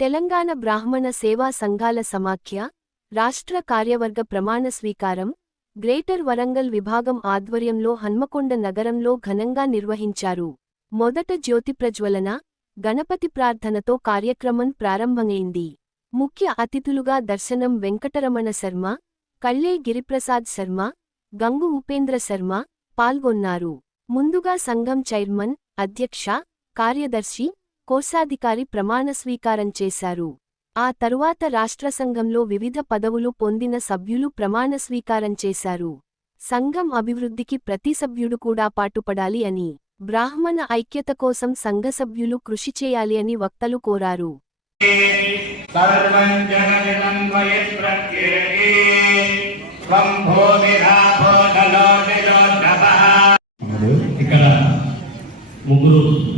తెలంగాణ బ్రాహ్మణ సేవా సంఘాల సమాఖ్య రాష్ట్ర కార్యవర్గ ప్రమాణ స్వీకారం గ్రేటర్ వరంగల్ విభాగం ఆధ్వర్యంలో హన్మకొండ నగరంలో ఘనంగా నిర్వహించారు. మొదట జ్యోతి ప్రజ్వలన గణపతి ప్రార్థనతో కార్యక్రమం ప్రారంభమైంది. ముఖ్య అతిథులుగా దర్శనం వెంకటరమణ శర్మ కళ్ళే గిరిప్రసాద్ శర్మ గంగు ఉపేంద్ర శర్మ పాల్గొన్నారు. ముందుగా సంఘం చైర్మన్ అధ్యక్ష కార్యదర్శి కోశాధికారి ప్రమాణ స్వీకారం చేశారు. ఆ తరువాత రాష్ట్ర సంఘంలో వివిధ పదవులు పొందిన సభ్యులు ప్రమాణ స్వీకారం చేశారు. సంఘం అభివృద్ధికి ప్రతి సభ్యుడు కూడా పాటుపడాలి అని బ్రాహ్మణ ఐక్యత కోసం సంఘ సభ్యులు కృషి చేయాలి అని వక్తలు కోరారు. ఇక్కడ ముగ్గురు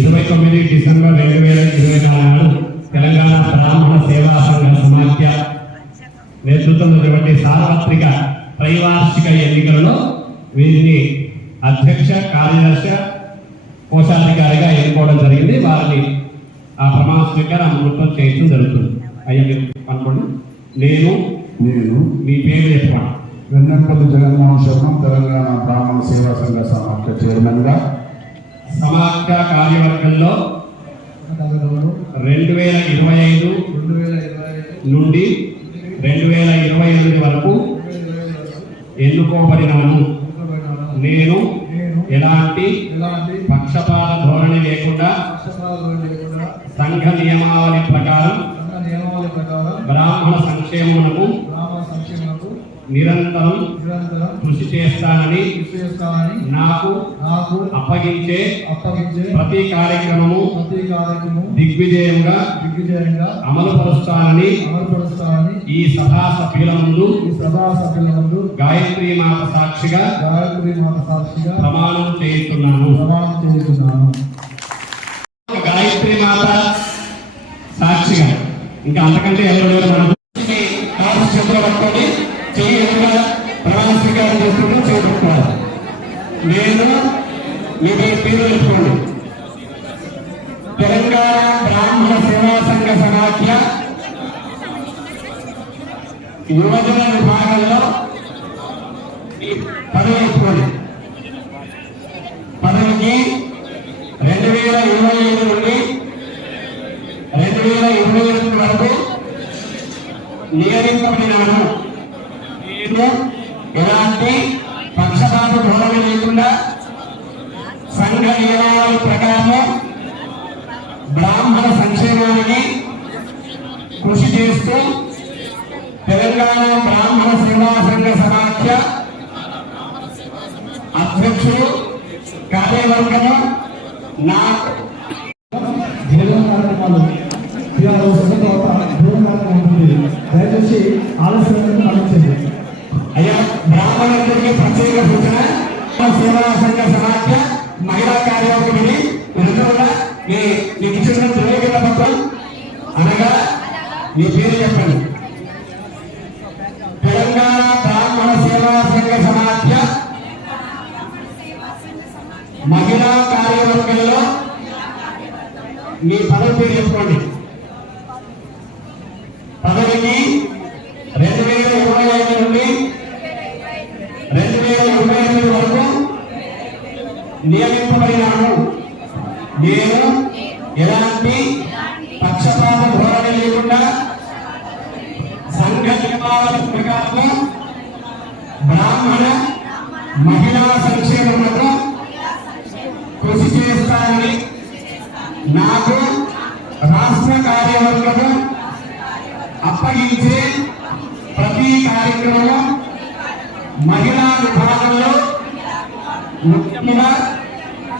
ఇరవై తొమ్మిది డిసెంబర్ రెండు వేల ఇరవై నాలుగు తెలంగాణ బ్రాహ్మణ సేవా సంఘ సమాఖ్య నేతృత్వంలోటువంటి సార్వత్రిక త్రైవార్షిక ఎన్నికలలో వీరిని అధ్యక్ష కార్యదర్శి కోశాధికారిగా ఎన్నుకోవడం జరిగింది. వారిని ఆ ప్రమాణ స్వీకారం అమృతం చేయడం జరుగుతుంది. అయ్యా మీరు కనుకోండి నేను నేను మీ పేరు చెప్పండి. వెన్నెపల్లి జగన్మోహన్ శర్మ తెలంగాణ బ్రాహ్మణ సేవా సంఘ సమాఖ్య చైర్మన్గా సమాఖ్య కార్యవర్గంలో రెండు వేల ఇరవై ఐదు నుండి రెండు వేల ఇరవై ఎనిమిది వరకు ఎన్నుకోబడినాను నేను ఎలాంటి పక్షపాత ధోరణి లేకుండా సంఘ నియమావళి ప్రకారం బ్రాహ్మణ సంక్షేమమునకు నిరంతరం కృషి చేస్తానని నాకు నాకు అప్పగించే అప్పగించే ప్రతి కార్యక్రమము ప్రతి కార్యక్రమం దిగ్విజయంగా దిగ్విజయంగా అమలుపరుస్తానని అమలుపరుస్తానని ఈ సభా సభ్యుల ముందు ఈ సభా సభ్యుల ముందు గాయత్రి మాత సాక్షిగా గాయత్రి మాత సాక్షిగా ప్రమాణం చేస్తున్నాను ప్రమాణం చేస్తున్నాను గాయత్రి మాత సాక్షిగా. ఇంకా అంతకంటే ఎవరు నేను మీ పేరు పేరు తెలంగాణ బ్రాహ్మణ సేవా సంఘ సమాఖ్య యువజన విభాగంలో ఈ పదవి ఎత్తుకోండి పదవికి రెండు వేల ఇరవై ఐదు నుండి రెండు వేల ఇరవై ఎనిమిది వరకు నియమించబడినాను నేను ఎలాంటి పక్షపాత ధోరణి లేకుండా సంఘ నియమావళి బ్రాహ్మణ సంక్షేమానికి కృషి చేస్తూ తెలంగాణ బ్రాహ్మణ సేవా సంఘ సమాఖ్య అధ్యక్షులు దయచేసి ఆలస్యం పాటించండి అయ్యా బ్రాహ్మణులందరికీ ప్రత్యేక సూచన సేవా సంఘ మీ పేరు చెప్పండి. తెలంగాణ బ్రాహ్మణ సేవా సంఘ సమాఖ్య మహిళా కార్యవర్గంలో మీ పదవి పేరు చెప్పుకోండి పదవికి రెండు వేల ఇరవై ఐదు నుండి రెండు వేల ఇరవై ఐదు వరకు నియమింపబడినాను నేను ఎలా ప్రకారం బ్రాహ్మణ మహిళా సంక్షేమములకు కృషి చేస్తానని నాకు రాష్ట్ర కార్యవర్గము అప్పగించే ప్రతి కార్యక్రమం మహిళా విభాగంలో ముఖ్యంగా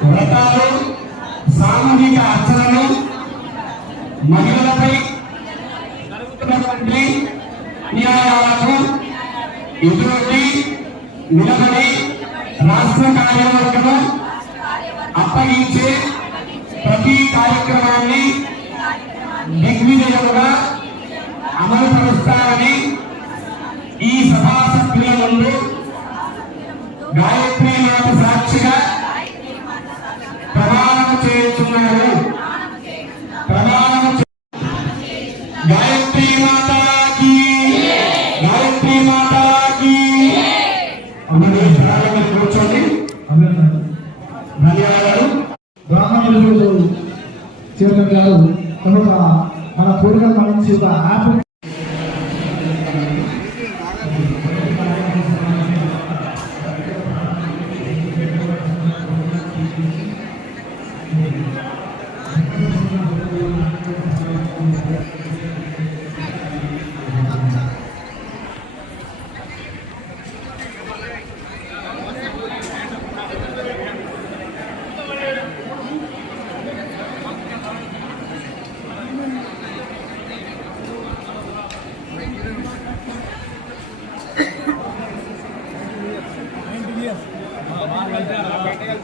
వ్రతాలు సామూహిక అర్చనలు మహిళలపై జరుగుతున్నటువంటి అన్యాయాలకు ఎదురొడ్డి నిలబడి రాష్ట్ర కార్యవర్గము అప్పగించే ప్రతి కార్యక్రమాన్ని దిగ్విజయంగా అమలుపరుస్తానని ఈ సభా సభ్యుల ముందు గాయత్రి మాత సాక్షిగా ప్రమాణం చేస్తున్నాను అందరూ కూర్చోండి ధన్యవాదాలు. గ్రామ చైర్మన్ గారు కనుక మన కోరికలు మన్నించి ఒక యాప్